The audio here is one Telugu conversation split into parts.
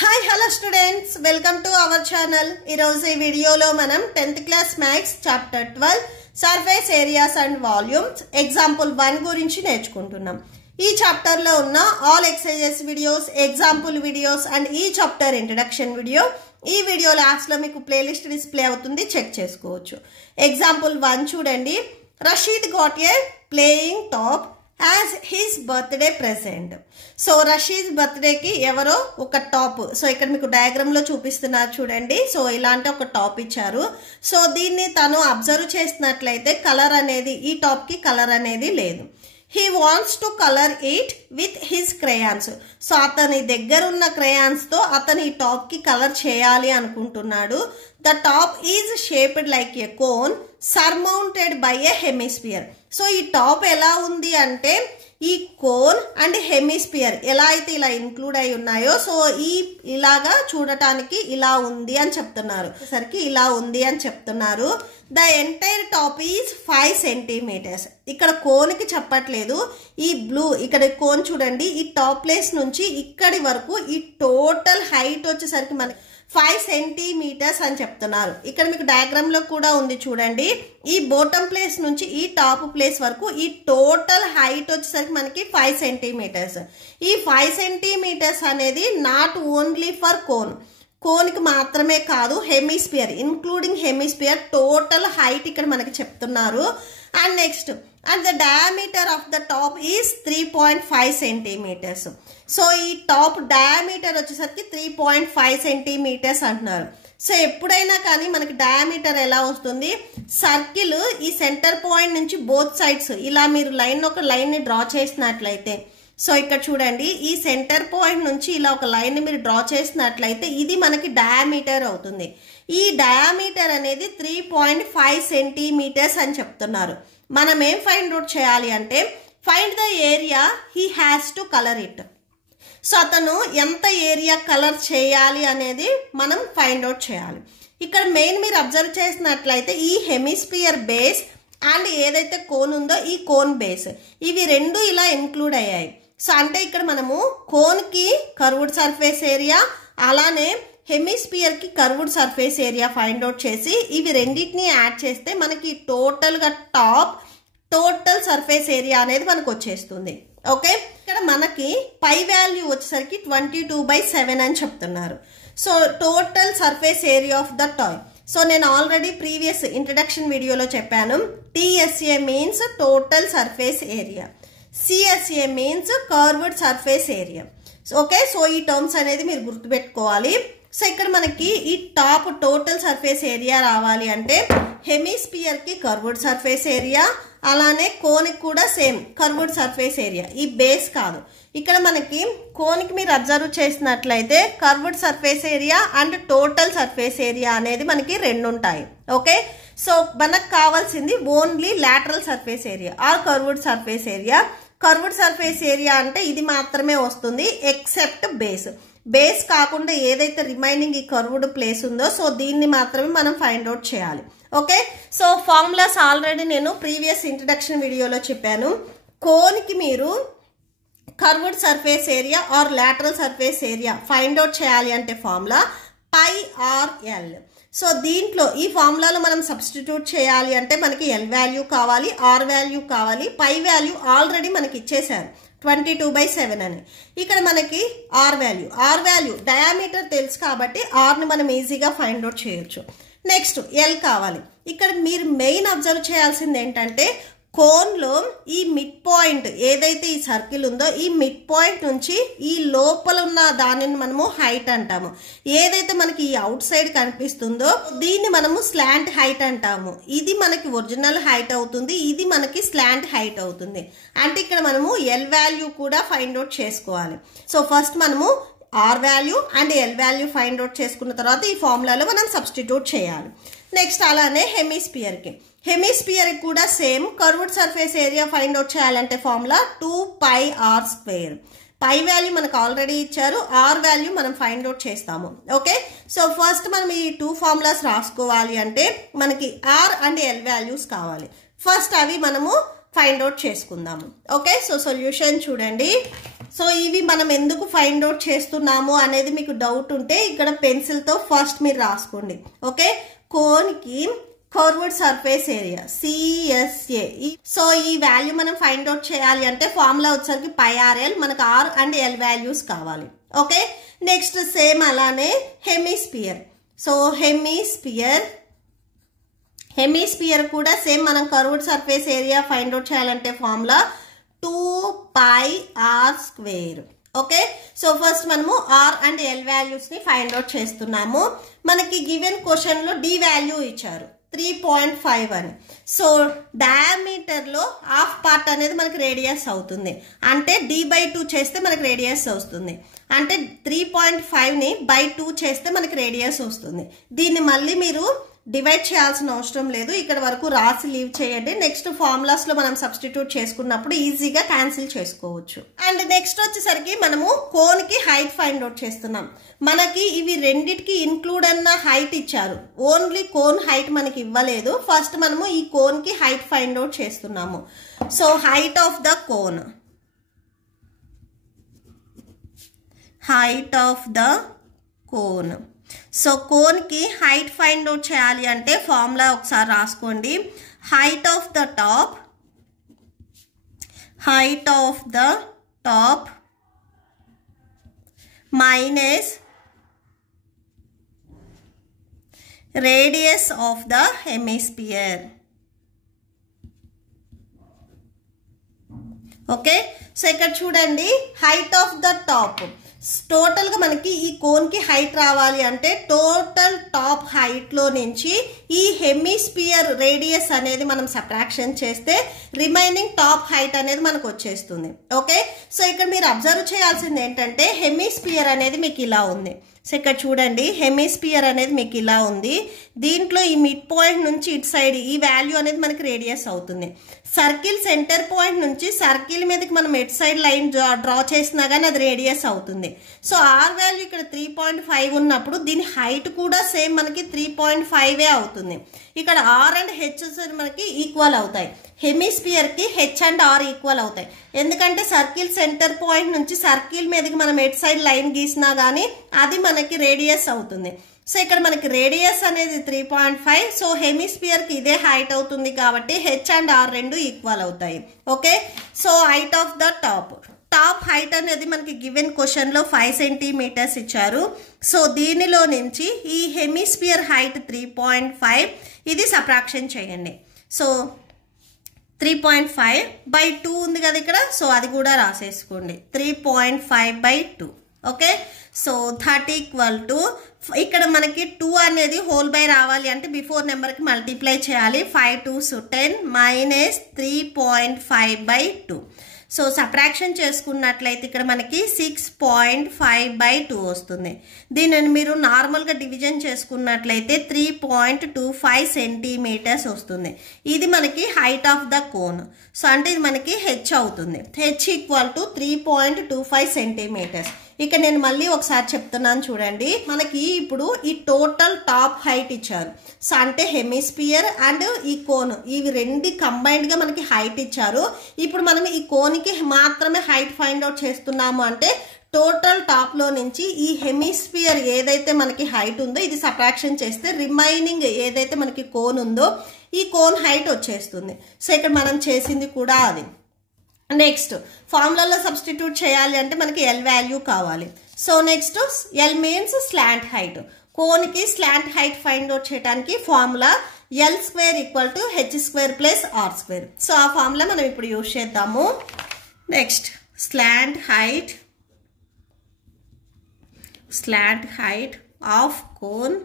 Hi, hello students. Welcome to our channel. ఈరోజు ఈ వీడియోలో మనం 10th class maths chapter 12 surface areas and volumes example 1 గురించి నేర్చుకుంటున్నాం. ఈ చాప్టర్ లో ఉన్న all exercises videos, example videos and ఈ చాప్టర్ introduction video ఈ వీడియో లాస్ట్ లో మీకు ప్లేలిస్ట్ డిస్ప్లే అవుతుంది, చెక్ చేసుకోవచ్చు. ఎగ్జాంపుల్ 1 చూడండి. Rashid got a playing top as his birthday present. So Rashid birthday కి ఎవరో ఒక టాప్, సో ఇక్కడ మీకు డయాగ్రామ్ లో చూపిస్తున్నారు చూడండి. సో ఇలాంటి ఒక టాప్ ఇచ్చారు. సో దీన్ని తను అబ్జర్వ్ చేసినట్లయితే కలర్ అనేది ఈ టాప్ కి కలర్ అనేది లేదు. He wants to color it with his crayons. So అతని దగ్గర ఉన్న క్రేయాన్స్ తో అతని ఈ టాప్ కి కలర్ చేయాలి అనుకుంటున్నాడు. The top is shaped like a cone surmounted by a hemisphere. So ఈ టాప్ ఎలా ఉంది అంటే ఈ కోన్ అండ్ హెమిస్పియర్ ఎలా అయితే ఇలా ఇంక్లూడ్ అయి ఉన్నాయో, సో ఈ ఇలాగా చూడటానికి ఇలా ఉంది అని చెప్తున్నారు. సరికి ఇలా ఉంది అని చెప్తున్నారు. The entire top is 5 centimeters. ఇక్కడ కోన్కి చెప్పట్లేదు, ఈ బ్లూ ఇక్కడ కోన్ చూడండి, ఈ టాప్ ప్లేస్ నుంచి ఇక్కడి వరకు ఈ టోటల్ హైట్ వచ్చేసరికి మనకి 5 centimeters అని చెప్తున్నారు. ఇక్కడ మీకు డయాగ్రామ్ లో కూడా ఉంది చూడండి. ఈ బాటమ్ ప్లేస్ నుంచి ఈ టాప్ ప్లేస్ వరకు ఈ టోటల్ హైట్ వచ్చేసరికి మనకి 5 centimeters. ఈ 5 centimeters అనేది నాట్ ఓన్లీ ఫర్ కోన్ కి మాత్రమే కాదు, hemisphere including hemisphere total height ఇక్కడ మనకి చెప్తున్నారు. And next and the diameter of the top is 3.5 centimeters. So ఈ టాప్ డయామీటర్ వచ్చేసరికి 3.5 centimeters అంటున్నారు. సో ఎప్పుడైనా కానీ మనకి డయామీటర్ ఎలా వస్తుంది, సర్కిల్ ఈ సెంటర్ పాయింట్ నుంచి బోత్ సైడ్స్ ఇలా మీరు ఒక లైన్ ని డ్రా చేసినట్లయితే, సో ఇక్కడ చూడండి ఈ సెంటర్ పాయింట్ నుంచి ఇలా ఒక లైన్ మీరు డ్రా చేసినట్లయితే ఇది మనకి డయామీటర్ అవుతుంది. ఈ డయామీటర్ అనేది 3.5 centimeters అని చెప్తున్నారు. మనం ఏం ఫైండ్ అవుట్ చేయాలి అంటే find the area he has to colour it. So అతను ఎంత ఏరియా కలర్ చేయాలి అనేది మనం ఫైండ్ అవుట్ చేయాలి. ఇక్కడ మెయిన్ మీరు అబ్జర్వ్ చేసినట్లయితే ఈ హెమిస్పియర్ బేస్ అండ్ ఏదైతే కోన్ ఉందో ఈ కోన్ బేస్ ఇవి రెండు ఇలా ఇంక్లూడ్ అయ్యాయి. సో అంటే ఇక్కడ మనము కోన్ కి కర్వ్డ్ సర్ఫేస్ ఏరియా అలానే హెమిస్పియర్ కి curved surface area find out చేసి ఇవి రెండింటిని యాడ్ చేస్తే మనకి టోటల్ గా టాప్ టోటల్ సర్ఫేస్ ఏరియా అనేది మనకు వచ్చేస్తుంది. ఓకే, ఇక్కడ మనకి పై వాల్యూ వచ్చేసరికి 22/7 అని చెప్తున్నారు. So total surface area of the toy. So నేను ఆల్రెడీ ప్రీవియస్ ఇంట్రడక్షన్ వీడియోలో చెప్పాను, TSA means total surface area, CSA means curved surface area. Okay, so ఈ టర్మ్స్ అనేది మీరు గుర్తుపెట్టుకోవాలి. సో ఇక్కడ మనకి ఈ టాప్ టోటల్ సర్ఫేస్ ఏరియా రావాలి అంటే హెమిస్పియర్ కి కర్వ్డ్ సర్ఫేస్ ఏరియా అలానే కోన్కి కూడా సేమ్ కర్వ్డ్ సర్ఫేస్ ఏరియా, ఈ బేస్ కాదు. ఇక్కడ మనకి కోన్కి మీరు అబ్జర్వ్ చేసినట్లయితే curved surface area and total surface area అనేది మనకి రెండు ఉంటాయి. ఓకే, సో మనకు కావాల్సింది only lateral surface area or curved surface area. Curved surface area అంటే ఇది మాత్రమే వస్తుంది ఎక్సెప్ట్ బేస్ కాకుండా ఏదైతే రిమైనింగ్ ఈ కర్వ్డ్ ప్లేస్ ఉందో సో దీన్ని మాత్రమే మనం ఫైండ్ అవుట్ చేయాలి. ఓకే, సో ఫార్ములాస్ ఆల్రెడీ నేను ప్రీవియస్ ఇంట్రడక్షన్ వీడియోలో చెప్పాను. కోన్కి మీరు curved surface area or lateral surface area find out చేయాలి అంటే ఫార్ములా πr/l. సో దీంట్లో ఈ ఫార్ములాలో మనం సబ్స్టిట్యూట్ చేయాలి అంటే మనకి L వాల్యూ కావాలి, R వాల్యూ కావాలి, పై వాల్యూ ఆల్రెడీ మనకి ఇచ్చేసారు 22/7 అని. ఇక్కడ మనకి R వాల్యూ డయామీటర్ తెలుసు కాబట్టి R ని మనం ఈజీగా ఫైండ్ అవుట్ చేయొచ్చు. నెక్స్ట్ L కావాలి. ఇక్కడ మీరు మెయిన్ అబ్జర్వ్ చేయాల్సింది ఏంటంటే కోన్లో ఈ మిడ్ పాయింట్ ఏదైతే ఈ సర్కిల్ ఉందో ఈ మిడ్ పాయింట్ నుంచి ఈ లోపల ఉన్న దానిని మనము హైట్ అంటాము. ఏదైతే మనకి ఈ అవుట్ సైడ్ కనిపిస్తుందో దీన్ని మనము స్లాంట్ హైట్ అంటాము. ఇది మనకి ఒరిజినల్ హైట్ అవుతుంది, ఇది మనకి స్లాంట్ హైట్ అవుతుంది. అంటే ఇక్కడ మనము L వాల్యూ కూడా ఫైండ్ అవుట్ చేసుకోవాలి. సో ఫస్ట్ మనము R value and L value find out చేసుకున్న తర్వాత ఈ ఫార్ములాలో మనం సబ్స్టిట్యూట్ చేయాలి. నెక్స్ట్ అలానే హెమిస్పియర్ కూడా same curved surface area find out చేయాలంటే ఫార్ములా 2πr². పై వాల్యూ మనకు ఆల్రెడీ ఇచ్చారు, R వాల్యూ మనం ఫైండ్ అవుట్ చేస్తాము. ఓకే, సో ఫస్ట్ మనం ఈ 2 ఫార్ములాస్ రాసుకోవాలి అంటే మనకి R అండ్ L వాల్యూస్ కావాలి. ఫస్ట్ అవి మనము ఫైండ్ అవుట్ చేసుకుందాము. ఓకే, సో సొల్యూషన్ చూడండి. సో ఇవి మనం ఎందుకు ఫైండ్ అవుట్ చేస్తున్నాము అనేది మీకు డౌట్ ఉంటే ఇక్కడ పెన్సిల్తో ఫస్ట్ మీరు రాసుకోండి. ఓకే, కోన్కి curved surface area CSA. So ఈ వాల్యూ మనం ఫైండ్ అవుట్ చేయాలి అంటే ఫార్ములా వచ్చేసరికి πRL, మనకు R అండ్ L వాల్యూస్ కావాలి. ఓకే, నెక్స్ట్ సేమ్ అలానే హెమిస్పియర్. సో హెమిస్పియర్ కూడా సేమ్ మనం curved surface area find out చేయాలంటే formula 2πr². Okay, so first మనము R అండ్ L వాల్యూస్ ని ఫైండ్ అవుట్ చేస్తున్నాము. మనకి గివెన్ క్వశ్చన్ లో D వాల్యూ ఇచ్చారు 3.5 అని. సో డయామీటర్ లో హాఫ్ పార్ట్ అనేది మనకి రేడియస్ అవుతుంది, అంటే D/2 చేస్తే మనకి రేడియస్ వస్తుంది. అంటే 3.5 ని by 2 చేస్తే మనకి రేడియస్ వస్తుంది. దీన్ని మళ్ళీ మీరు డివైడ్ చేయాల్సిన అవసరం లేదు, ఇక్కడ వరకు రాసి లీవ్ చేయండి. నెక్స్ట్ ఫార్ములాస్ లో మనం సబ్స్టిట్యూట్ చేసుకున్నప్పుడు ఈజీగా క్యాన్సిల్ చేసుకోవచ్చు. అండ్ నెక్స్ట్ వచ్చేసరికి మనము కోన్ కి హైట్ ఫైండ్ అవుట్ చేస్తున్నాం. మనకి ఇవి రెండిటికి ఇన్క్లూడ్ అన్న హైట్ ఇచ్చారు, ఓన్లీ కోన్ హైట్ మనకి ఇవ్వలేదు. ఫస్ట్ మనము ఈ కోన్ కి హైట్ ఫైండ్ అవుట్ చేస్తున్నాము. So height of the cone, so cone కి హైట్ ఫైండ్ అవుట్ చేయాలి అంటే ఫార్ములా ఒకసారి రాసుకోండి. Height of the top minus radius of the hemisphere. Okay, so ఇక్కడ చూడండి, height of the top total గా మనకి ఈ కోన్ కి హైట్ రావాలి అంటే టోటల్ టాప్ హైట్ లో నుంచి ఈ హెమిస్పియర్ రేడియస్ అనేది మనం సబ్ట్రాక్షన్ చేస్తే రిమైనింగ్ టాప్ హైట్ అనేది మనకు వచ్చేస్తుంది. ఓకే, సో ఇక్కడ మీరు అబ్జర్వ్ చేయాల్సింది ఏంటంటే హెమిస్పియర్ అనేది మీకు ఇలా ఉంది. సో ఇక్కడ చూడండి, హెమిస్పియర్ అనేది మీకు ఇలా ఉంది. దీంట్లో ఈ మిడ్ పాయింట్ నుంచి ఇటు సైడ్ ఈ వాల్యూ అనేది మనకి రేడియస్ అవుతుంది. సర్కిల్ సెంటర్ పాయింట్ నుంచి సర్కిల్ మీదకి మనం ఎటు సైడ్ లైన్ డ్రా చేసినా కానీ అది రేడియస్ అవుతుంది. సో ఆర్ వాల్యూ ఇక్కడ 3.5 ఉన్నప్పుడు దీని హైట్ కూడా సేమ్ మనకి 3.5 అవుతుంది. ఇక్కడ ఆర్ అండ్ హెచ్ మనకి ఈక్వల్ అవుతాయి. హెమిస్పియర్ కి హెచ్ అండ్ ఆర్ ఈక్వల్ అవుతాయి, ఎందుకంటే సర్కిల్ సెంటర్ పాయింట్ నుంచి సర్కిల్ మీదకి మనం ఎటు సైడ్ లైన్ గీసినా కానీ అది మనకి రేడియస్ అవుతుంది. సో ఇక్కడ మనకి రేడియస్ అనేది 3.5. సో హెమిస్పియర్ కి ఇదే హైట్ అవుతుంది కాబట్టి హెచ్ అండ్ ఆర్ రెండు ఈక్వల్ అవుతాయి. Okay, so height of the top height అనేది మనకి గివెన్ క్వశ్చన్ లో 5 సెంటీమీటర్స్ ఇచ్చారు. సో దీనిలో నుంచి ఈ హెమిస్పియర్ హైట్ 3.5 ఇది సబ్ట్రాక్షన్ చేయండి. సో 3.5/2 ఉంది కదా ఇక్కడ, సో అది కూడా రాసేసుకోండి. 3.5/2. Okay, so that equal to ఇక్కడ మనకి 2 అనేది హోల్ బై రావాలి అంటే బిఫోర్ నెంబర్కి మల్టిప్లై చేయాలి. 5 2s 10 మైనస్ 3.5/2. సో సబ్ట్రాక్షన్ చేసుకున్నట్లయితే ఇక్కడ మనకి 6.5/2 వస్తుంది. దీనిని మీరు నార్మల్గా డివిజన్ చేసుకున్నట్లయితే 3.25 సెంటీమీటర్స్ వస్తుంది. ఇది మనకి height of the cone. So అంటే ఇది మనకి హెచ్ అవుతుంది. H equal to 3.25 centimetres. ఇక నేను మళ్ళీ ఒకసారి చెప్తున్నాను చూడండి, మనకి ఇప్పుడు ఈ టోటల్ టాప్ హైట్ ఇచ్చారు. సో అంటే హెమిస్పియర్ అండ్ ఈ కోన్ ఇవి రెండు కంబైన్డ్ గా మనకి హైట్ ఇచ్చారు. ఇప్పుడు మనం ఈ కోన్ కి మాత్రమే హైట్ ఫైండ్ అవుట్ చేస్తున్నాము అంటే టోటల్ టాప్ లో నుంచి ఈ హెమిస్పియర్ ఏదైతే మనకి హైట్ ఉందో ఇది సబ్ట్రాక్షన్ చేస్తే రిమైనింగ్ ఏదైతే మనకి కోన్ ఉందో ఈ కోన్ హైట్ వచ్చేస్తుంది. సో ఇక్కడ మనం చేసింది కూడా అది. నెక్స్ట్ ఫార్ములాలో సబ్స్టిట్యూట్ చేయాలి అంటే మనకి ఎల్ వాల్యూ కావాలి. So next L means slant height. Cone కి స్లాంట్ హైట్ ఫైండ్ అవుట్ చేయడానికి formula L² = H² + R². So ఆ ఫార్ములా మనం ఇప్పుడు యూజ్ చేద్దాము. Next slant height of cone.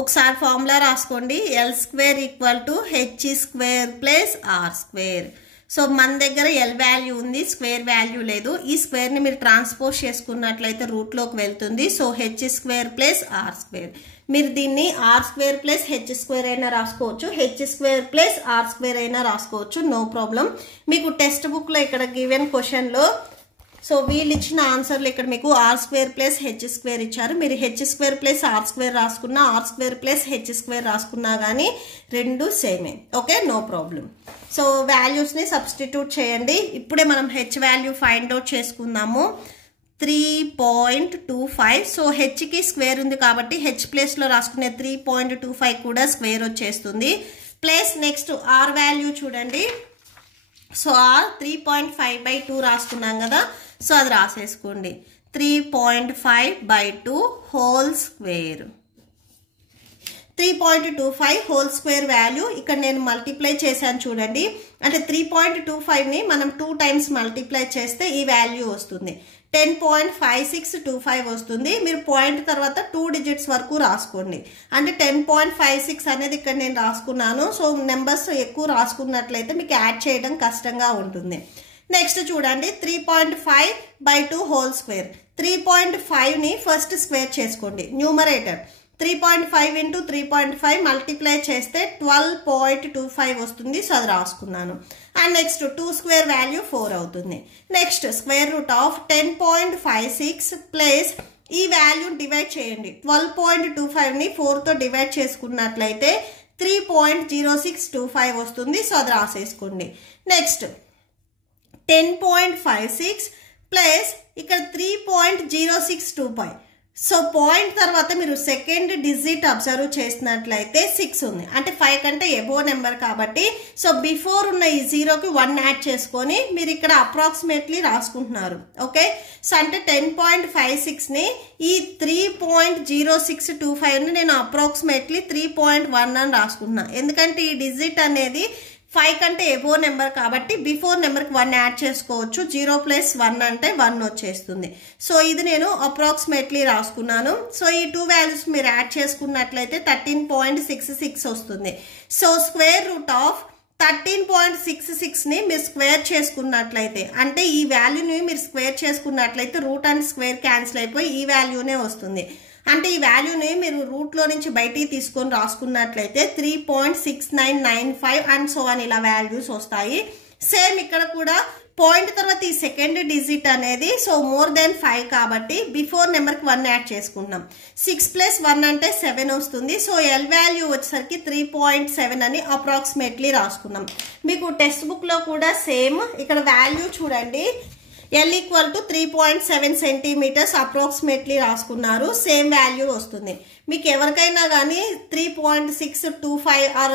ఒకసారి ఫార్ములా రాసుకోండి, L² = H² + R². సో మన దగ్గర ఎల్ వాల్యూ ఉంది, స్క్వేర్ వాల్యూ లేదు. ఈ స్క్వేర్ ని మీరు ట్రాన్స్పోజ్ చేసుకున్నట్లయితే రూట్ లోకి వెళ్తుంది. So H² + R². మీరు దీన్ని R² + H² అయినా రాసుకోవచ్చు, H² + R² అయినా రాసుకోవచ్చు, నో ప్రాబ్లం. మీకు టెక్స్ట్ బుక్ లో ఇక్కడ గివెన్ క్వశ్చన్ లో సో వీళ్ళు ఇచ్చిన ఆన్సర్లు ఇక్కడ మీకు R square plus H square ఇచ్చారు. మీరు H square plus R square రాసుకున్నా, R square plus H square రాసుకున్నా కానీ రెండు సేమే. Okay, no problem. సో వాల్యూస్ని సబ్స్టిట్యూట్ చేయండి. ఇప్పుడే మనం హెచ్ వాల్యూ ఫైండ్ అవుట్ చేసుకుందాము. 3.25. సో హెచ్కి స్క్వేర్ ఉంది కాబట్టి హెచ్ ప్లేస్లో రాసుకునే 3.25 కూడా స్క్వేర్ వచ్చేస్తుంది. ప్లస్ నెక్స్ట్ ఆర్ వాల్యూ చూడండి. సో ఆర్ 3.5/2 రాసుకున్నాం కదా, సో అది రాసేసుకోండి. 3.5/2 whole square. 3.25 whole square value ఇక్కడ నేను మల్టిప్లై చేశాను చూడండి. అంటే 3.25ని మనం 2 టైమ్స్ మల్టిప్లై చేస్తే ఈ వాల్యూ వస్తుంది. 10.5625 వస్తుంది. మీరు పాయింట్ తర్వాత 2 డిజిట్స్ వరకు రాసుకోండి. అంటే 10.56 అనేది ఇక్కడ నేను రాసుకున్నాను. సో నెంబర్స్ ఎక్కువ రాసుకున్నట్లయితే మీకు యాడ్ చేయడం కష్టంగా ఉంటుంది. నెక్స్ట్ చూడండి 3.5/2 హోల్ స్క్వేర్. 3.5ని ఫస్ట్ స్క్వేర్ చేసుకోండి. న్యూమరేటర్ 3.5 ఇంటూ 3.5 మల్టిప్లై చేస్తే 12.25 వస్తుంది. సో అది రాసుకున్నాను. అండ్ నెక్స్ట్ 2 స్క్వేర్ వాల్యూ 4 అవుతుంది. Next square root of 10.56 plus ఈ వాల్యూ డివైడ్ చేయండి. 12.25ని 4తో డివైడ్ చేసుకున్నట్లయితే 3.0625 వస్తుంది. సో అది రాసేసుకోండి. నెక్స్ట్ 10.56 ప్లస్ ఇక్కడ 3.0625. సో పాయింట్ తర్వాత మీరు సెకండ్ డిజిట్ అబ్జర్వ్ చేసినట్లయితే 6 ఉంది. అంటే 5 కంటే ఎబో నెంబర్ కాబట్టి సో బిఫోర్ ఉన్న ఈ 0కి 1 యాడ్ చేసుకొని మీరు ఇక్కడ అప్రాక్సిమేట్లీ రాసుకుంటున్నారు. ఓకే, సో అంటే 10.56ని ఈ 3.0625ని నేను అప్రాక్సిమేట్లీ 3.1 అని రాసుకుంటున్నాను. ఎందుకంటే ఈ డిజిట్ అనేది 5 కంటే ఎబో నెంబర్ కాబట్టి బిఫోర్ నెంబర్కి 1 యాడ్ చేసుకోవచ్చు. 0 + 1 అంటే 1 వచ్చేస్తుంది. సో ఇది నేను అప్రాక్సిమేట్లీ రాసుకున్నాను. సో ఈ 2 వాల్యూస్ మీరు యాడ్ చేసుకున్నట్లయితే 13.66 వస్తుంది. సో స్క్వేర్ రూట్ ఆఫ్ 13.66ని మీరు స్క్వేర్ చేసుకున్నట్లయితే అంటే ఈ వాల్యూని మీరు స్క్వేర్ చేసుకున్నట్లయితే రూట్ అండ్ స్క్వేర్ క్యాన్సిల్ అయిపోయి ఈ వాల్యూనే వస్తుంది. అంటే ఈ వాల్యూని మీరు రూట్లో నుంచి బయటికి తీసుకొని రాసుకున్నట్లయితే 3.6995 అండ్ సో అని ఇలా వాల్యూస్ వస్తాయి. సేమ్ ఇక్కడ కూడా పాయింట్ తర్వాత ఈ సెకండ్ డిజిట్ అనేది సో మోర్ దెన్ 5 కాబట్టి బిఫోర్ నెంబర్కి 1 యాడ్ చేసుకుంటున్నాం. 6 + 1 అంటే 7 వస్తుంది. సో ఎల్ వాల్యూ వచ్చేసరికి 3.7 అని అప్రాక్సిమేట్లీ రాసుకున్నాం. మీకు టెక్స్ట్ బుక్లో కూడా సేమ్ ఇక్కడ వాల్యూ చూడండి. L = 3.7 సెంటీమీటర్స్ అప్రాక్సిమేట్లీ రాసుకున్నారు. సేమ్ వాల్యూ వస్తుంది. మీకు ఎవరికైనా కానీ 3.625 ఆర్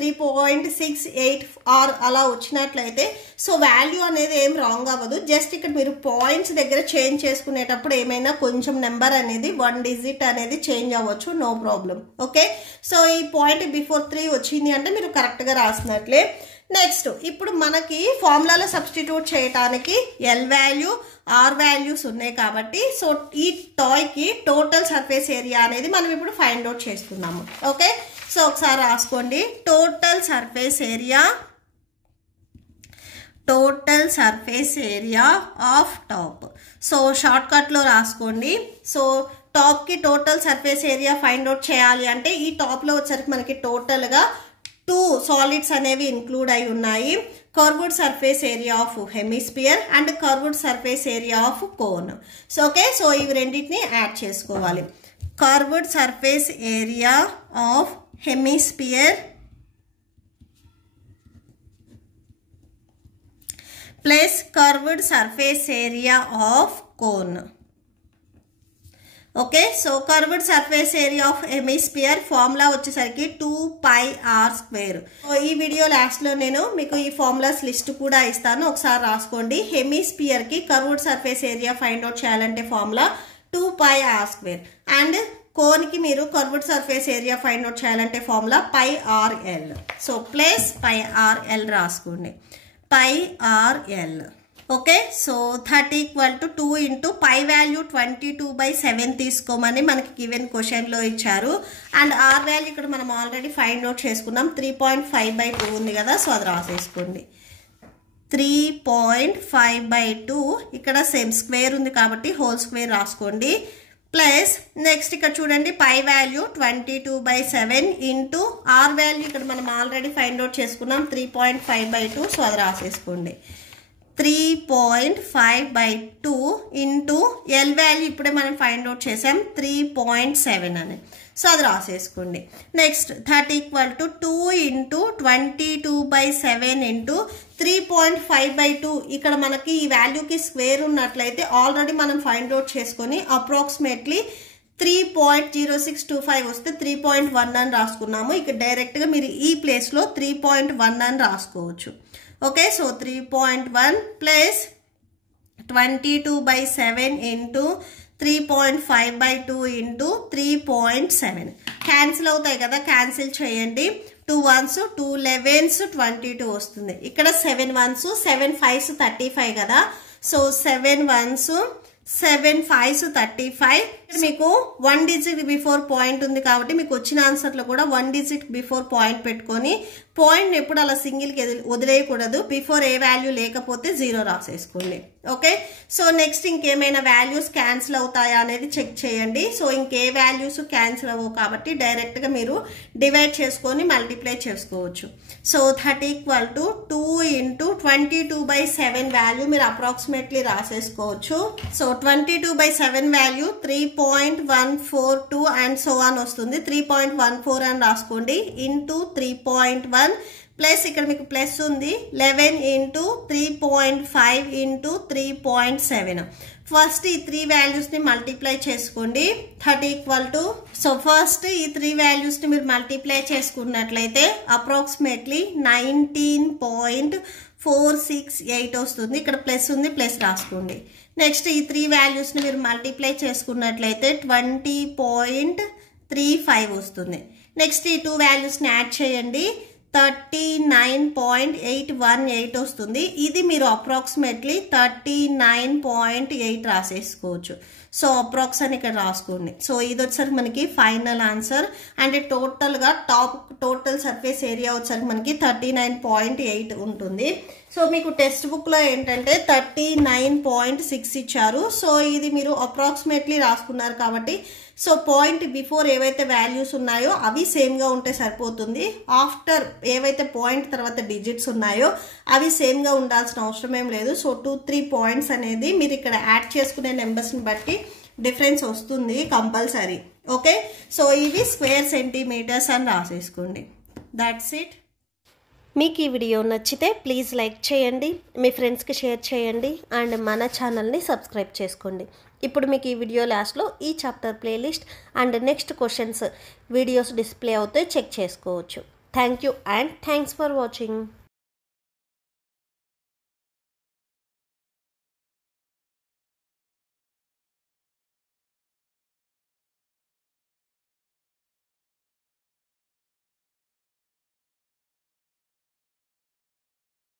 3.68 ఆర్ అలా వచ్చినట్లయితే సో వాల్యూ అనేది ఏం రాంగ్ అవ్వదు. జస్ట్ ఇక్కడ మీరు పాయింట్స్ దగ్గర చేంజ్ చేసుకునేటప్పుడు ఏమైనా కొంచెం నెంబర్ అనేది 1 డిజిట్ అనేది చేంజ్ అవ్వచ్చు. No problem. ఓకే, సో ఈ పాయింట్ బిఫోర్ 3 వచ్చింది అంటే మీరు కరెక్ట్గా రాసినట్లే. నెక్స్ట్ ఇప్పుడు మనకి ఫార్ములాలో సబ్స్టిట్యూట్ చేయడానికి ఎల్ వాల్యూ ఆర్ వాల్యూస్ ఉన్నాయి కాబట్టి సో ఈ టాయ్కి టోటల్ సర్ఫేస్ ఏరియా అనేది మనం ఇప్పుడు ఫైండ్ అవుట్ చేసుకున్నాము. ఓకే, సో ఒకసారి రాసుకోండి. Total surface area of top. So short కట్లో రాసుకోండి. సో టాప్కి total surface area find out చేయాలి అంటే ఈ టాప్లో వచ్చేసరికి మనకి టోటల్గా 2 సాలిడ్స్ అనేవి ఇంక్లూడ్ అయి ఉన్నాయి. Curved surface area of hemisphere and curved surface area of cone. So okay, so ఇవి రెండింటిని యాడ్ చేసుకోవాలి. Curved surface area of hemisphere plus curved surface area of cone. Okay, so curved surface area of hemisphere formula వచ్చేసరికి 2πr². ఈ వీడియో లాస్ట్లో నేను మీకు ఈ ఫార్ములాస్ లిస్ట్ కూడా ఇస్తాను, ఒకసారి రాసుకోండి. హెమిస్పియర్కి curved surface area find out చేయాలంటే ఫార్ములా 2πr². అండ్ కోన్కి మీరు curved surface area find out చేయాలంటే formula πrl. So plus πrl రాసుకోండి. πrl. Okay, so 30 = 2 into pi value 22/7 తీసుకోమని మనకి గివెన్ క్వశ్చన్లో ఇచ్చారు. అండ్ ఆర్ వాల్యూ ఇక్కడ మనం ఆల్రెడీ ఫైండ్ అవుట్ చేసుకున్నాం. 3.5/2 ఉంది కదా, సో అది రాసేసుకోండి. 3.5/2 ఇక్కడ సేమ్ స్క్వేర్ ఉంది కాబట్టి హోల్ స్క్వేర్ రాసుకోండి. ప్లస్ నెక్స్ట్ ఇక్కడ చూడండి pi value 22/7 into R value ఇక్కడ మనం ఆల్రెడీ ఫైండ్ అవుట్ చేసుకున్నాం 3.5/2, సో అది రాసేసుకోండి. 3.5/2 ఇంటూ ఎల్ వాల్యూ ఇప్పుడే మనం ఫైండ్ అవుట్ చేసాం 3.7 అని. సో అది రాసేసుకోండి. Next that equal to 2 into 22/7 into 3.5/2. ఇక్కడ మనకి ఈ వాల్యూకి స్క్వేర్ ఉన్నట్లయితే ఆల్రెడీ మనం ఫైండ్ అవుట్ చేసుకొని అప్రాక్సిమేట్లీ 3.0625 వస్తే 3.1 అని రాసుకున్నాము. ఇక్కడ డైరెక్ట్గా మీరు ఈ ప్లేస్లో 3.1 అని రాసుకోవచ్చు. Okay, so 3.1 plus 22/7 into 3.5/2 into 3.7 cancel అవుతాయి కదా, క్యాన్సిల్ చేయండి. 2 1s 2 11s 22 వస్తుంది. ఇక్కడ 7 1s 7 5s 35 కదా. So 7 1s 7 5s 35. మీకు 1 digit బిఫోర్ పాయింట్ ఉంది కాబట్టి మీకు వచ్చిన ఆన్సర్లో కూడా 1 digit బిఫోర్ పాయింట్ పెట్టుకొని పాయింట్ ఎప్పుడు అలా సింగిల్కి వదిలేయకూడదు. బిఫోర్ ఏ వాల్యూ లేకపోతే 0 రాసేసుకోండి. ఓకే, సో నెక్స్ట్ ఇంకేమైనా వాల్యూస్ క్యాన్సిల్ అవుతాయా అనేది చెక్ చేయండి. సో ఇంకే వాల్యూస్ క్యాన్సిల్ అవ్వవు కాబట్టి డైరెక్ట్గా మీరు డివైడ్ చేసుకొని మల్టిప్లై చేసుకోవచ్చు. So that equal to 2 into 22/7 value మీరు అప్రాక్సిమేట్లీ రాసేసుకోవచ్చు. So 22/7 value 3.142 and so on వస్తుంది. 3.14 అని రాసుకోండి ఇంటూ 3.1 ప్లస్ ఇక్కడ మీకు ప్లస్ ఉంది 11 ఇంటూ 3.5 ఇంటూ 3.7. ఫస్ట్ ఈ 3 వాల్యూస్ని మల్టిప్లై చేసుకోండి. That equal to so first ఈ 3 వాల్యూస్ని మీరు మల్టిప్లై చేసుకున్నట్లయితే అప్రాక్సిమేట్లీ 19.468 వస్తుంది. ఇక్కడ ప్లస్ ఉంది, ప్లస్ రాసుకోండి. నెక్స్ట్ ఈ 3 వాల్యూస్ని మీరు మల్టిప్లై చేసుకున్నట్లయితే 20.35 వస్తుంది. నెక్స్ట్ ఈ 2 వాల్యూస్ని యాడ్ చేయండి, 39.818 వస్తుంది. ఇది మీరు అప్రాక్సిమేట్లీ 39.8 రాసేసుకోవచ్చు. సో అప్రాక్స్ అని ఇక్కడ రాసుకోండి. సో ఇది వచ్చేసరికి మనకి ఫైనల్ ఆన్సర్. అండ్ టోటల్గా టోటల్ సర్ఫేస్ ఏరియా వచ్చేసరికి మనకి 39.8 ఉంటుంది. సో మీకు టెక్స్ట్ బుక్లో ఏంటంటే 39.6 ఇచ్చారు. సో ఇది మీరు అప్రాక్సిమేట్లీ రాసుకున్నారు కాబట్టి సో పాయింట్ బిఫోర్ ఏవైతే వాల్యూస్ ఉన్నాయో అవి సేమ్గా ఉంటే సరిపోతుంది. ఆఫ్టర్ ఏవైతే పాయింట్ తర్వాత డిజిట్స్ ఉన్నాయో అవి సేమ్గా ఉండాల్సిన అవసరం ఏం లేదు. సో 2-3 పాయింట్స్ అనేది మీరు ఇక్కడ యాడ్ చేసుకునే నెంబర్స్ని బట్టి డిఫరెన్స్ వస్తుంది కంపల్సరీ. ఓకే, సో ఇవి స్క్వేర్ సెంటీమీటర్స్ అని రాసేసుకోండి. That's it. మీకు ఈ వీడియో నచ్చితే ప్లీజ్ లైక్ చేయండి, మీ ఫ్రెండ్స్కి షేర్ చేయండి అండ్ మన ఛానల్ని సబ్స్క్రైబ్ చేసుకోండి. ఇప్పుడు మీకు ఈ వీడియో లాస్ట్లో ఈ chapter playlist and next questions videos display అవుతాయి, చెక్ చేసుకోవచ్చు. Thank you and thanks for watching.